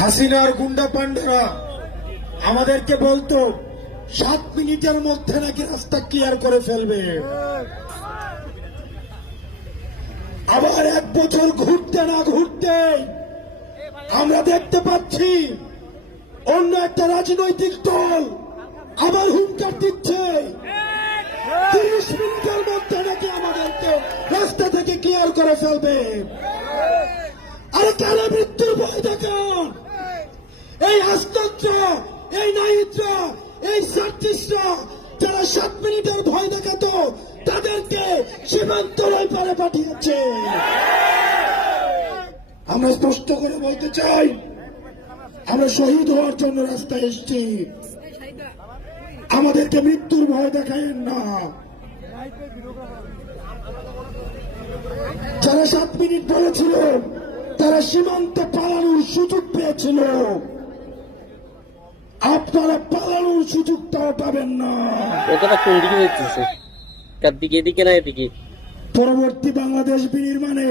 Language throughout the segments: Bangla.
হাসিনার গুন্ডা পান্ডারা আমাদেরকে বলতো 7 মিনিটের মধ্যে নাকি রাস্তা ক্লিয়ার করে ফেলবে। আবার 1 বছর ঘুরতে না ঘুরতে আমরা দেখতে পাচ্ছি অন্য একটা রাজনৈতিক দল আবার হুঙ্কার দিচ্ছে 30 মিনিটের মধ্যে নাকি আমাদেরকে রাস্তা থেকে ক্লিয়ার করে ফেলবে। আরে কেন মৃত্যুর ভয় দেখান? এই হাসনাতরা, এই নাহিদরা, এই সার্জিসরা যারা 7 মিনিটের ভয় দেখাতো তাদেরকে সীমান্ত পারে পাঠিয়েছে। আমরা স্পষ্ট করে বলতে চাই, আমরা শহীদ হওয়ার জন্য রাস্তায় এসেছি, আমাদেরকে মৃত্যুর ভয় দেখায়েন না। যারা 7 মিনিট বলেছিল তারা সীমান্তে পালানোর সুযোগ পেয়েছিল, আপনারা পালানোর সুযোগটাও পাবেন না। ওটা কোন দিকে যাচ্ছে? কার দিকে, এদিকে না এদিকে? পরবর্তী বাংলাদেশ বিনির্মাণে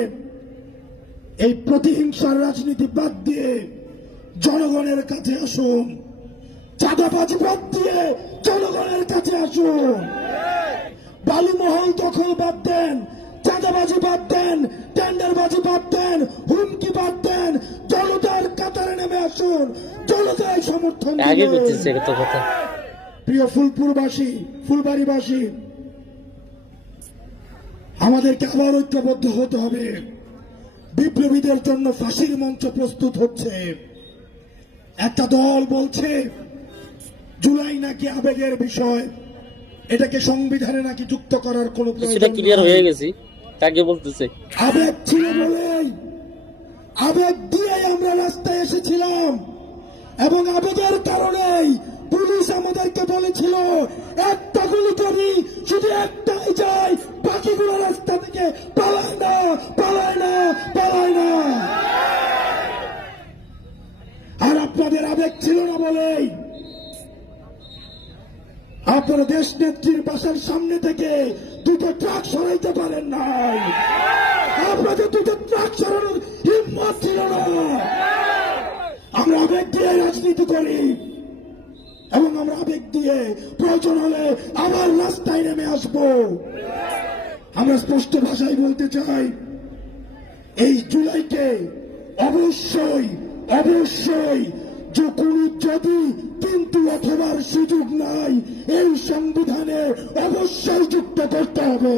এই প্রতিহিংসার রাজনীতি বাদ দিয়ে জনগণের কাছে আসুন, চাঁদাবাজি বাদ দিয়ে জনগণের কাছে আসুন। বালুমহল দখল বাদ দেন, চাঁদাবাজি বাদ দেন, টেন্ডারবাজি বাদ দেন, হুমকি বাদ দেন, জনতার কাতারে নেমে আসুন, জনতায় সমর্থন কথা। প্রিয় ফুলপুরবাসী, ফুলবাড়িবাসী, আমাদেরকে আবার ঐক্যবদ্ধ হতে হবে। বিপ্লবীদের জন্য ফাঁসির মঞ্চ প্রস্তুত হচ্ছে। একটা দল বলছে জুলাই নাকি আবেগের বিষয়, এটাকে সংবিধানে নাকি যুক্ত করার কোন সেটা ক্লিয়ার হয়ে গেছে। কাকে বলতেছে? আবেগ ছিল বলেই, আবেগ দিয়েই আমরা রাস্তায় এসেছিলাম এবং আবেগের কারণেই পুলিশ আমাদেরকে বলেছিল একটা গুলি করি, শুধু একটাই যায়, বাকিগুলো রাস্তা থেকে পালায় না, পালায় না, পালায় না। আর আপনাদের আবেগ ছিল না বলেই আপনারা দেশ নেত্রীর বাসার সামনে থেকে 2টো ট্রাক সরাইতে পারেন নাই। আপনাদের 2টো ট্রাক সরানোর হিম্মত ছিল না। আমরা আবেগ দিয়ে রাজনীতি করি এবং আমরা আবেগ দিয়ে প্রয়োজন হলে আবার রাস্তায় নেমে আসব। আমরা স্পষ্ট ভাষায় বলতে চাই, এই জুলাইকে অবশ্যই অবশ্যই যে কোন যদি কিন্তু অথবার সুযোগ নাই, এই সংবিধানে অবশ্যই যুক্ত করতে হবে।